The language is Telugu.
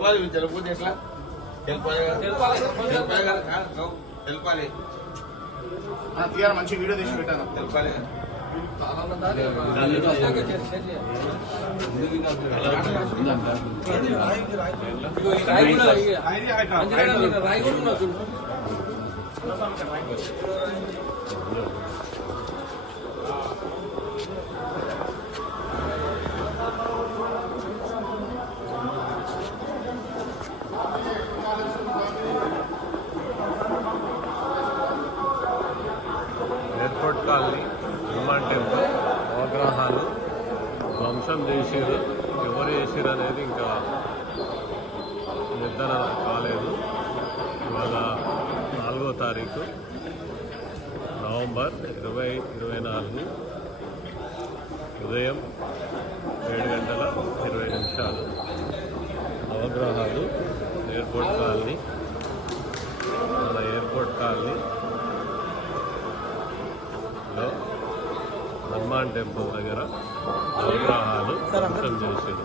తెలపాలి ఇవి తెలపకపోతే ఎట్లా తెలపాలి. తెలపాలి తీయాలి మంచి వీడియో తీసి పెట్టాను తెలపాలి. ఎయిర్పోర్ట్ కాలనీ హనుమాన్ టెంపుల్ నవగ్రహాలు ధ్వంసం చేసిరు ఎవరు చేసిరు అనేది ఇంకా నిర్ధారణ కాలేదు. ఇవాళ నాలుగో తారీఖు నవంబర్ ఇరవై ఇరవై నాలుగు ఉదయం ఏడు గంటల ఇరవై నిమిషాలు. నవగ్రహాలు ఎయిర్పోర్ట్ కాలనీ మన ఎయిర్పోర్ట్ కాలనీ హనుమాన్ టెంపుల్ దగ్గర నవగ్రహాలు ధ్వంసం చేశారు.